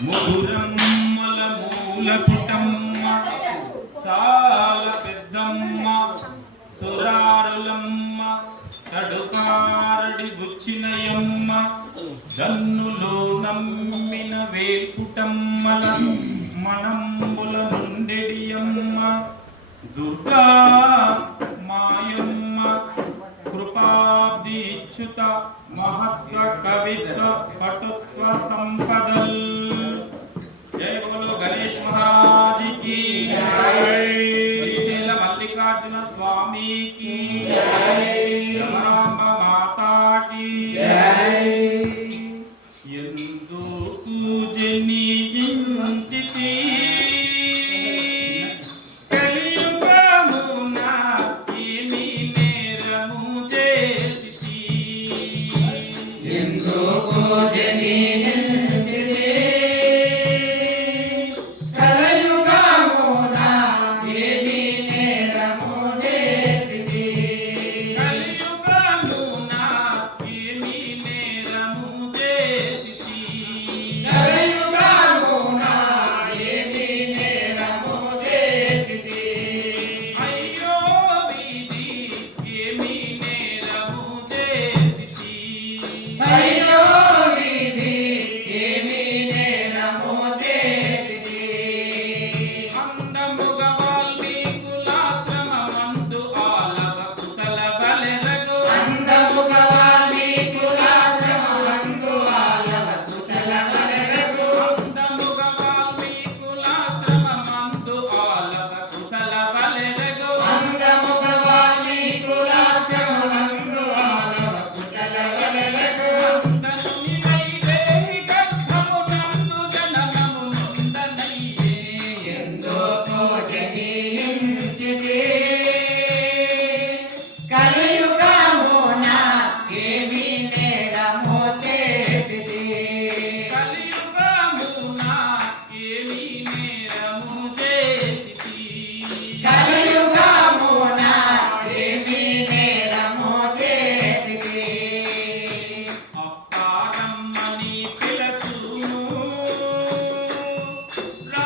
ముదురమ్మల మూల పుటమ్మ చాలా పెద్దమ్మ సురారులమ్మ తడుకారడి బుచ్చినయమ్మ దన్నులో నమ్మిన వేల్పుటమ్మల మనంబుల నుండెడియమ్మ దుర్గా की जय। जगदम्ब माता की जय। ఎందుకు జనించితి కలియుగమున ఏమి నేరము చేసితి ఎందుకు జని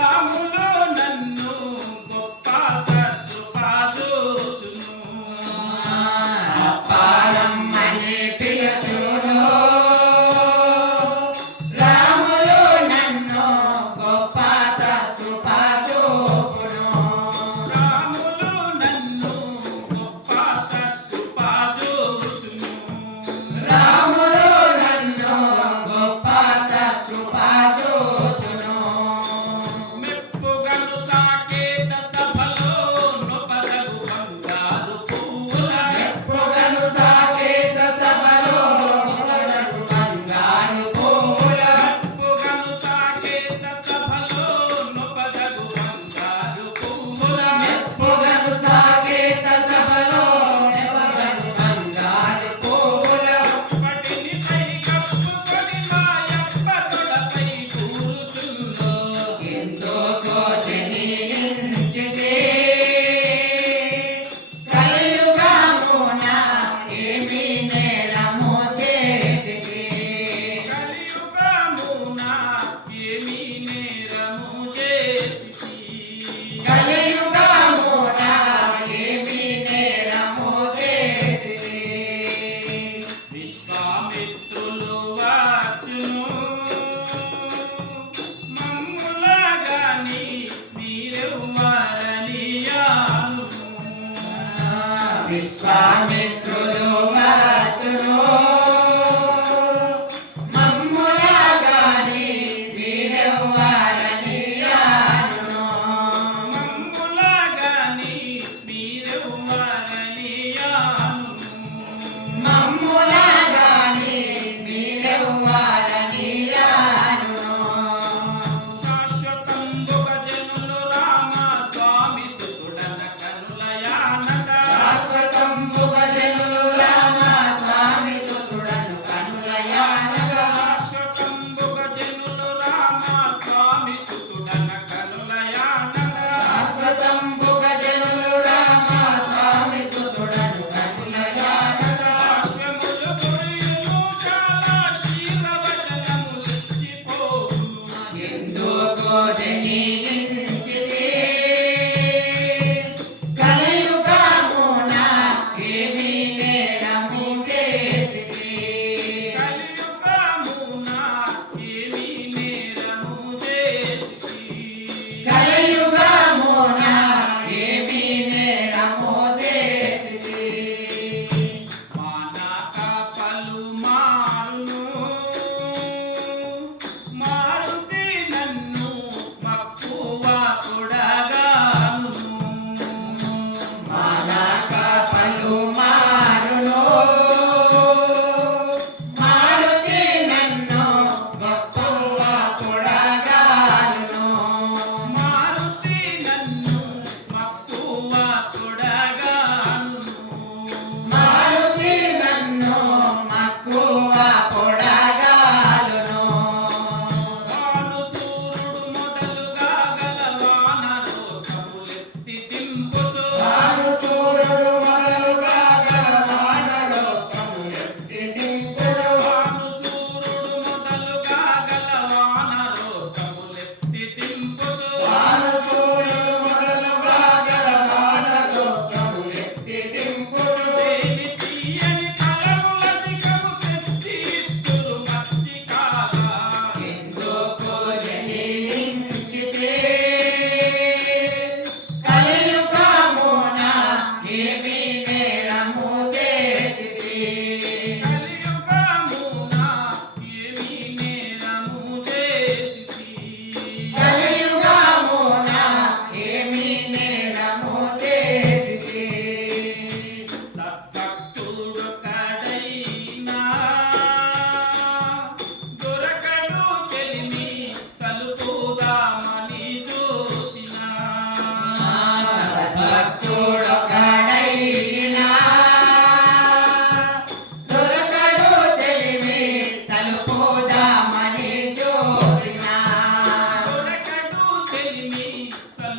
amor. విశ్వామిత్రులు.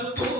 Hello.